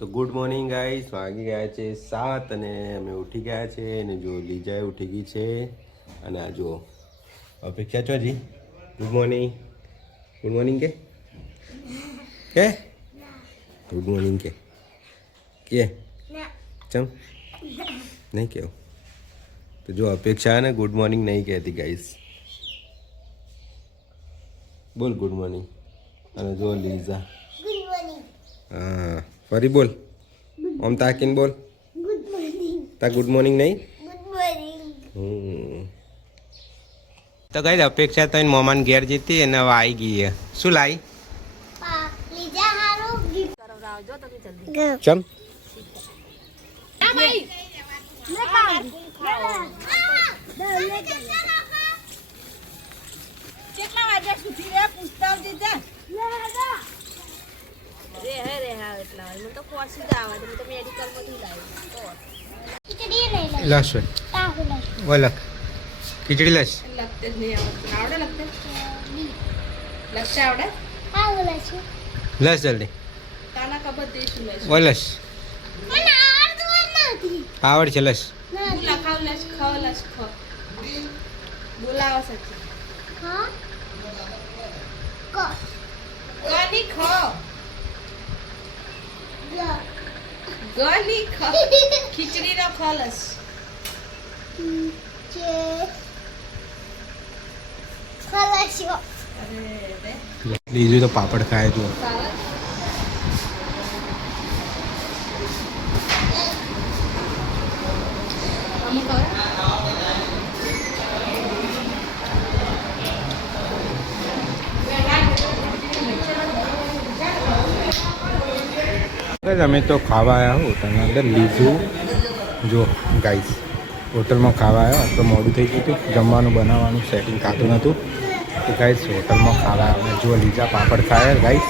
તો good morning guys, વાગી ગયા છે 7 અને અમે ઉઠી ગયા છે અને જો લીજાએ ઉઠી ગઈ છે અને આ જો અપેક્ષા છો જી. ગુડ મોર્નિંગ કે ગુડ મોર્નિંગ કે ચમ નહીં કેવું. તો જો અપેક્ષા ને ગુડ મોર્નિંગ નહીં કહેતી ગાઈસ. બોલ ગુડ મોર્નિંગ. અને જો લીઝા હા ફરી બોલ, આમ તાકીને બોલ. તા ગુડ મોર્નિંગ નહીં. તો કઈ અપેક્ષા તો મોમાન ઘેર જતી અને હવે આવી ગઈ છે. શું લાવી ચમ કેટલા વાગ્યા સુધી રે પૂછતા દીધા રે એટલા મને તો કોસી જ આવે તો મેડિકલ માંથી લાવ્યો ખીચડી લઈ લે લસ વલક ખીચડી લસ લખતે જ નહીં આવડે લખતે લખતે આવડે લસ જલ્દી તાના ખબર દેશું લસ વલસ આવડ છે લસ હું લખાવ લસ ખ બોલાવો સચી ગની ખ ગની ખ ખીચડી નો ખલસ બીજું તો પાપડ ખાય તું. અમે તો ખાવા આવ્યા હોટલની અંદર લીધું. જો ગાઈસ હોટલમાં ખાવા આવ્યા તો મોડું થઈ ગયું હતું, જમવાનું બનાવવાનું સેટિંગ થતું નહોતું. તો ગાઈસ હોટલમાં ખાવા આવ્યા. જો લીધા પાપડ ખાયા ગાઈસ.